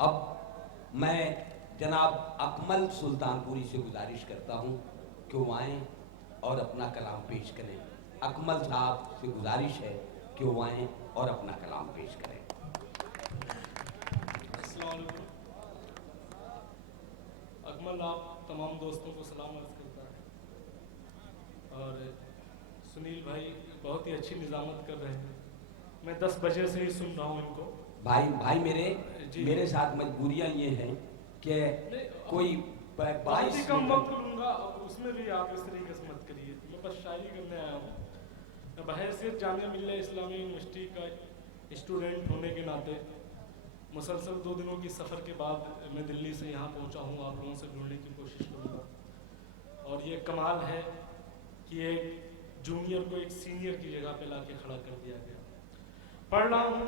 अब मैं जनाब अकमल सुल्तानपुरी से गुजारिश करता हूँ कि वो आएँ और अपना कलाम पेश करें। अकमल साहब से गुजारिश है कि वो आएँ और अपना कलाम पेश करें। अस्सलाम वालेकुम। अकमल आप तमाम दोस्तों को सलाम अर्ज़ करता है और सुनील भाई बहुत ही अच्छी निज़ामत कर रहे हैं। मैं 10 बजे से ही सुन रहा हूँ इनको। भाई मेरे साथ मजबूरियाँ ये हैं कि कोई बहुत ही कम वक्त लूँगा और उसमें भी आप इस तरीके से मत करिए। मैं बस शायरी करने आया हूँ। बहैसियत जामिया मिल्लिया इस्लामी यूनिवर्सिटी का स्टूडेंट होने के नाते मुसलसल 2 दिनों की सफ़र के बाद मैं दिल्ली से यहाँ पहुँचा हूँ। आप लोगों से जुड़ने की कोशिश करूँगा और ये कमाल है कि एक जूनियर को एक सीनियर की जगह पे लाके खड़ा कर दिया गया। पढ़ रहा हूँ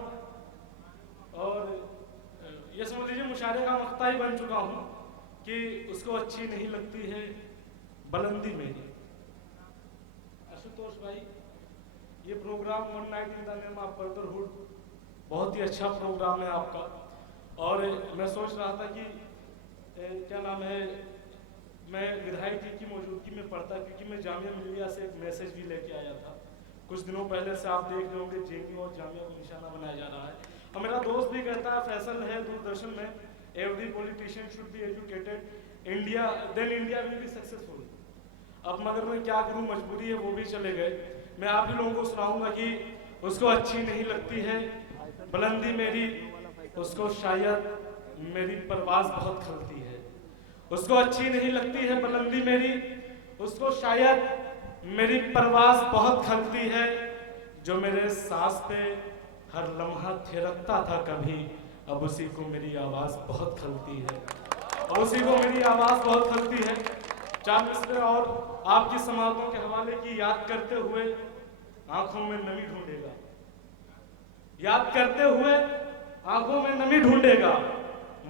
और ये समझ लीजिए मुशायरे का मख्ता ही बन चुका हूँ कि उसको अच्छी नहीं लगती है बुलंदी मेरी। आशुतोष भाई, ये programme one night in the name of brotherhood बहुत ही अच्छा प्रोग्राम है आपका। और मैं सोच रहा था कि क्या नाम है, मैं विधायक जी की मौजूदगी में पढ़ता, क्योंकि मैं जामिया मिल्लिया से एक मैसेज भी लेके आया था। कुछ दिनों पहले से आप देख रहे होंगे जेएनयू और जामिया को निशाना बनाया जा रहा है। और मेरा दोस्त भी कहता है, फैसल है दूरदर्शन में, every politician should be educated India then India will be successful. अब मगर मैं क्या करूं, मजबूरी है, वो भी चले गए। मैं आप ही लोगों को सुनाऊंगा कि उसको अच्छी नहीं लगती है बुलंदी मेरी, उसको शायद मेरी परवाज़ बहुत खलती है। उसको अच्छी नहीं लगती है बुलंदी मेरी, उसको शायद मेरी परवाज़ बहुत खलती है। जो मेरे सांस पे हर लम्हा थिरकता था कभी, अब उसी को मेरी आवाज़ बहुत खलती है, अब उसी को मेरी आवाज़ बहुत खलती है। 4 मिसरे और आपकी समातों के हवाले की याद करते हुए आंखों में नमी ढूंढेगा, याद करते हुए आंखों में नमी ढूंढेगा,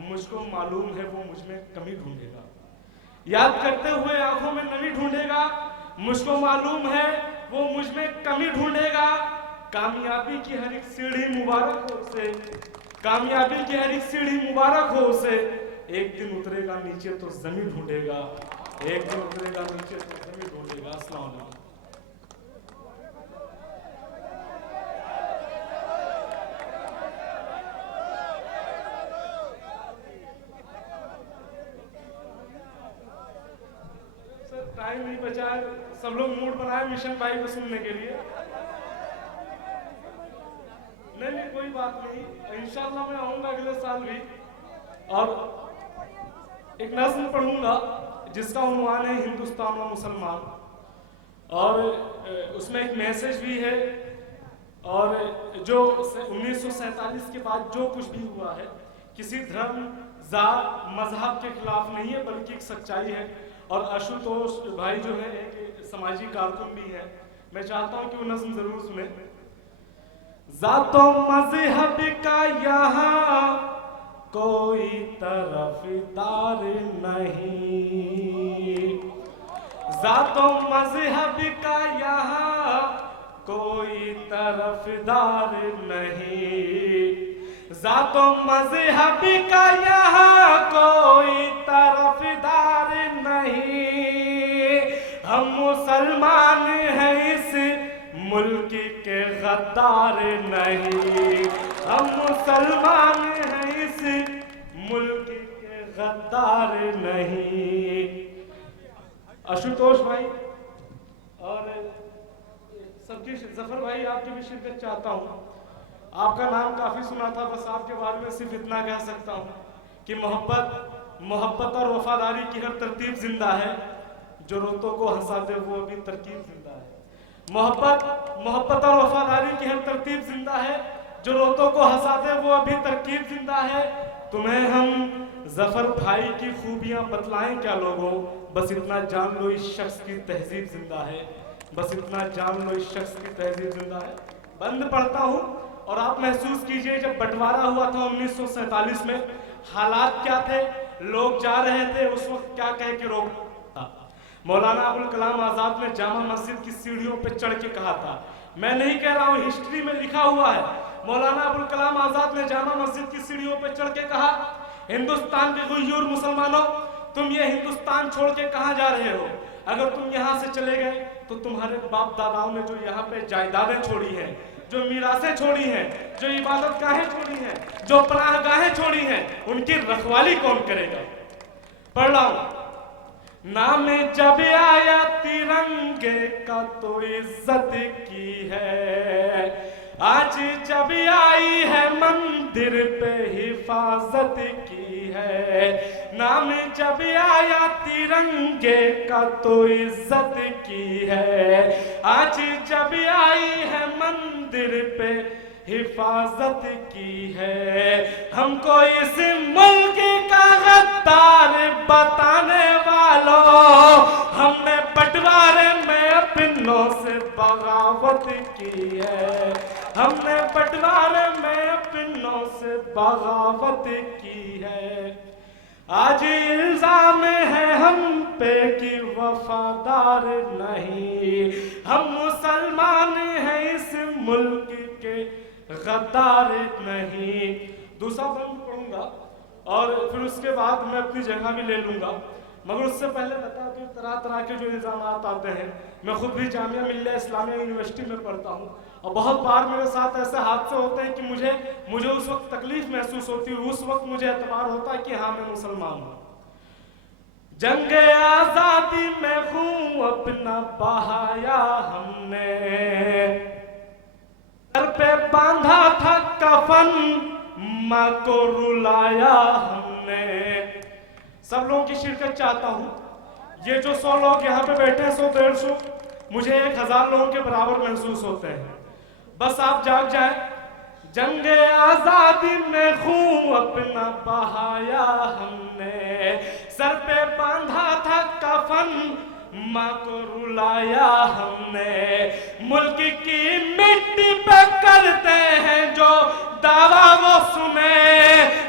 मुझको मालूम है वो मुझ में कमी ढूंढेगा। याद करते हुए आंखों में नमी ढूंढेगा, मुझको मालूम है वो मुझ में कमी ढूंढेगा। कामयाबी की हर एक सीढ़ी मुबारक हो उसे, कामयाबी की हर एक सीढ़ी मुबारक हो उसे। एक दिन उतरेगा नीचे तो जमीन ढूंढेगा, एक दिन उतरेगा नीचे तो जमीन ढूंढेगा। अस्सलाम वालेकुम। सर टाइम नहीं बचा है, सब लोग मूड बनाए मिशन भाई को सुनने के लिए। नहीं कोई बात नहीं, इंशाल्लाह मैं आऊंगा अगले साल भी और एक नज़्म पढ़ूंगा जिसका उन्वान है हिंदुस्तान व मुसलमान, और उसमें एक मैसेज भी है। और जो 1947 के बाद जो कुछ भी हुआ है किसी धर्म, जात, मजहब के खिलाफ नहीं है, बल्कि एक सच्चाई है। और आशुतोष भाई जो है एक समाजी कारकुन भी है, मैं चाहता हूँ कि वो नज़्म जरूर सुने। जातो मजहब का यहाँ कोई तरफदार नहीं, जातो मजहब का यहाँ कोई तरफदार नहीं, जातो मजहब का यहाँ कोई तरफदार नहीं। हम मुसलमान हैं इस मुल्क के गद्दार नहीं, हम मुसलमान हैं इस मुल्क के गद्दार नहीं। आशुतोष भाई और सबकी, जफर भाई आपकी भी शिरकत चाहता हूँ। आपका नाम काफ़ी सुना था, बस आपके बारे में सिर्फ इतना कह सकता हूँ कि मोहब्बत और वफादारी की हर तरतीब जिंदा है, जो रोतों को हंसा दे वो अभी तरकीब जिंदा है। मोहब्बत और वफादारी की हर तरतीब जिंदा है, जो रोतों को हंसा दे वो अभी तरकीब जिंदा है। तुम्हें हम जफर भाई की खूबियां बतलाएं क्या लोगों, बस इतना जान लो इस शख्स की तहजीब जिंदा है, बस इतना जान लो इस शख्स की तहजीब जिंदा है। बंद पढ़ता हूँ और आप महसूस कीजिए, जब बंटवारा हुआ था 1947 में, हालात क्या थे, लोग जा रहे थे, उस वक्त क्या कह के रोक था। मौलाना अबुल कलाम आज़ाद ने जामा मस्जिद की सीढ़ियों पर चढ़ के कहा था, मैं नहीं कह रहा हूँ, हिस्ट्री में लिखा हुआ है। मौलाना अबुल कलाम आज़ाद ने जामा मस्जिद की सीढ़ियों पर चढ़ के कहा, हिंदुस्तान के गुय्यूर मुसलमानों, तुम ये हिंदुस्तान छोड़ के कहां जा रहे हो? अगर तुम यहां से चले गए तो तुम्हारे बाप दादाओं ने जो यहाँ पे जायदादें छोड़ी हैं, जो मीरासें छोड़ी हैं, जो इबादत गाहें छोड़ी हैं, जो पनाह गाहें छोड़ी हैं, उनकी रखवाली कौन करेगा? पढ़ रहा हूं। नाम जब आया तिरंगे का तो इज्जत की है, आज जब आई है मंदिर पे हिफाजत की है। नाम जब आया तिरंगे का तो इज्जत की है, आज जब आई है मंदिर पे हिफाजत की है। हमको इस मुल्क का गद्दार बताने वालों, हमने बंटवारे में अपनों से बगावत की है। हमने बंटवारे में अपनों से बगावत की है। आज इल्जाम है हम पे कि वफादार नहीं, हम मुसलमान हैं इस मुल्क के गद्दार नहीं। दूसरा बंद पढ़ूंगा और फिर उसके बाद मैं अपनी जगह भी ले लूंगा, मगर उससे पहले बता कि तरह तरह के जो इल्जामात आते हैं, मैं खुद भी जामिया मिल्लिया इस्लामिया यूनिवर्सिटी में पढ़ता हूँ और बहुत बार मेरे साथ ऐसे हादसे होते हैं कि मुझे उस वक्त तकलीफ महसूस होती है, उस वक्त मुझे एतबार होता है कि हाँ मैं मुसलमान हूँ। जंग आजादी में खून अपना बहाया हमने, सर पे बांधा था कफन माँ को रुलाया हमने। सब लोगों की शिरकत चाहता हूँ। ये जो 100 लोग यहाँ पे बैठे हैं, 100-150, मुझे 1000 लोगों के बराबर महसूस होते हैं। बस आप जाग जाए। जंग आजादी में खून अपना बहाया हमने, सर पे बांधा था कफन माँ को रुलाया हमने। मुल्क की मिट्टी पे करते हैं जो दावा वो सुने,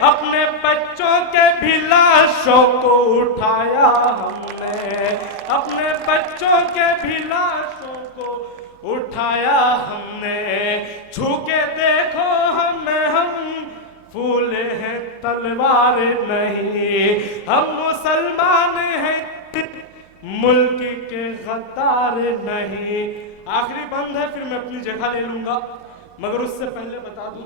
अपने बच्चों के भी लाशों को उठाया हमने। अपने बच्चों के भी लाशों को उठाया हमने। छू के देखो हमें, हम फूल हैं तलवार नहीं, हम मुसलमान हैं मुल्क के गद्दार नहीं। आखिरी बंद है, फिर मैं अपनी जगह ले लूंगा, मगर उससे पहले बता दूं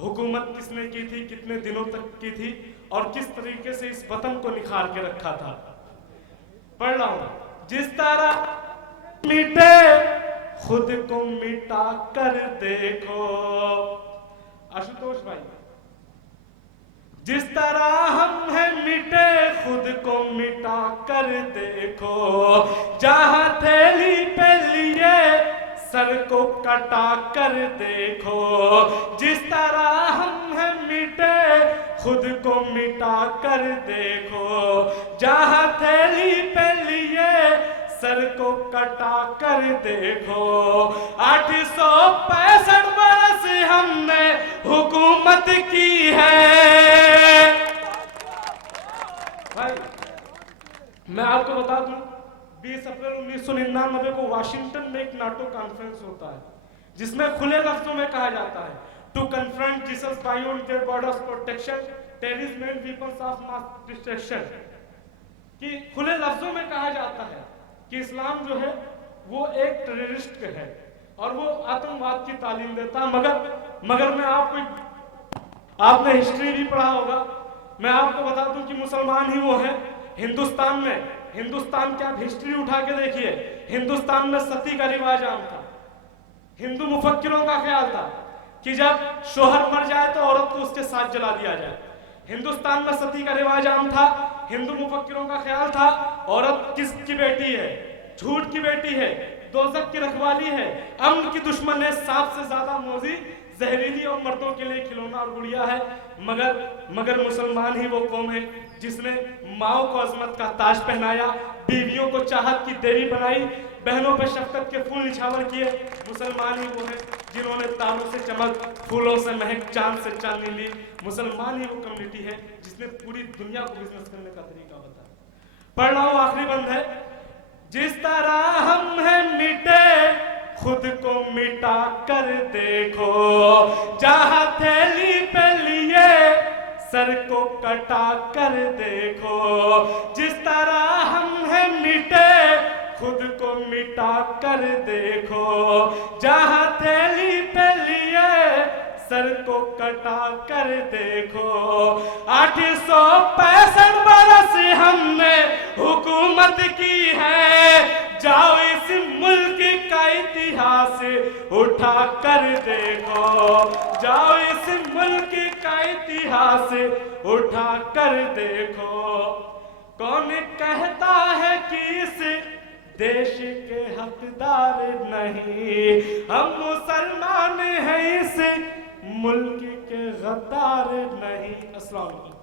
हुकूमत किसने की थी, कितने दिनों तक की थी और किस तरीके से इस वतन को निखार के रखा था। पढ़ रहा हूं। जिस तरह मिटे खुद को मिटा कर देखो, आशुतोष भाई, जिस तरह हम हैं मिटे खुद को मिटा कर देखो, जहां थैली पे लिए सर को कटा कर देखो। जिस तरह हम हैं मिटे खुद को मिटा कर देखो, जहां थैली पे लिए सर को कटा कर देखो। 865 बरस हमने हुकूमत की है। भाई मैं आपको बता दूं, 20 अप्रैल 1999 को वाशिंगटन में एक नाटो कॉन्फ्रेंस होता है, जिसमें खुले लफ्जों में कहा जाता है to confront issues beyond their borders protection terrorism and weapons of mass destruction. कि खुले लफ्जों में कहा जाता है कि इस्लाम जो है वो एक टेररिस्ट है और वो आतंकवाद की तालीम देता है। मगर मैं आपने हिस्ट्री भी पढ़ा होगा, मैं आपको बता दूं कि मुसलमान ही वो है। हिंदुस्तान की आप हिस्ट्री उठा के देखिए, हिंदुस्तान में सती का रिवाज आम था। हिंदू मुफक्किरों का ख्याल था कि जब शोहर मर जाए तो औरत को उसके साथ जला दिया जाए। हिंदुस्तान में सती का रिवाज आम था। हिंदू मुफक्किरों का ख्याल था औरत किसकी बेटी है? झूठ की बेटी है, दोज़ख की रखवाली है, अम्न की दुश्मन है, सांप से ज्यादा मौजी, जहरीली और मर्दों के लिए खिलौना और गुड़िया है। मगर मुसलमान ही वो कौम है जिसने माओ को अजमत का ताज पहनाया, बीवियों को चाहत की देवी बनाई, बहनों पर शफकत के फूल निछावर किए। मुसलमान ही वो है जिन्होंने तारों से चमक, फूलों से महक, चांद से चांदनी ली। मुसलमान ही वो कम्युनिटी है जिसने पूरी दुनिया को बिजनेस करने का तरीका बताया। पढ़ रहा हूं, आखिरी बंद है। जिस तरह हम हैं मिटे खुद को मिटा कर देखो, जहां थैली पे लिए सर को कटा कर देखो, जिस तरह हम हैं मिटे खुद को मिटा कर देखो, जहां थैली पे लिए सर को कटा कर देखो। 865 बरस हमने हुकूमत की है, जाओ इस मुल्क का इतिहास उठा कर देखो, जाओ इस मुल्क का इतिहास उठा कर देखो। कौन कहता है कि इस देश के हकदार नहीं, हम मुसलमान हैं इस मुल्क के गद्दार नहीं। अस्सलाम वालेकुम।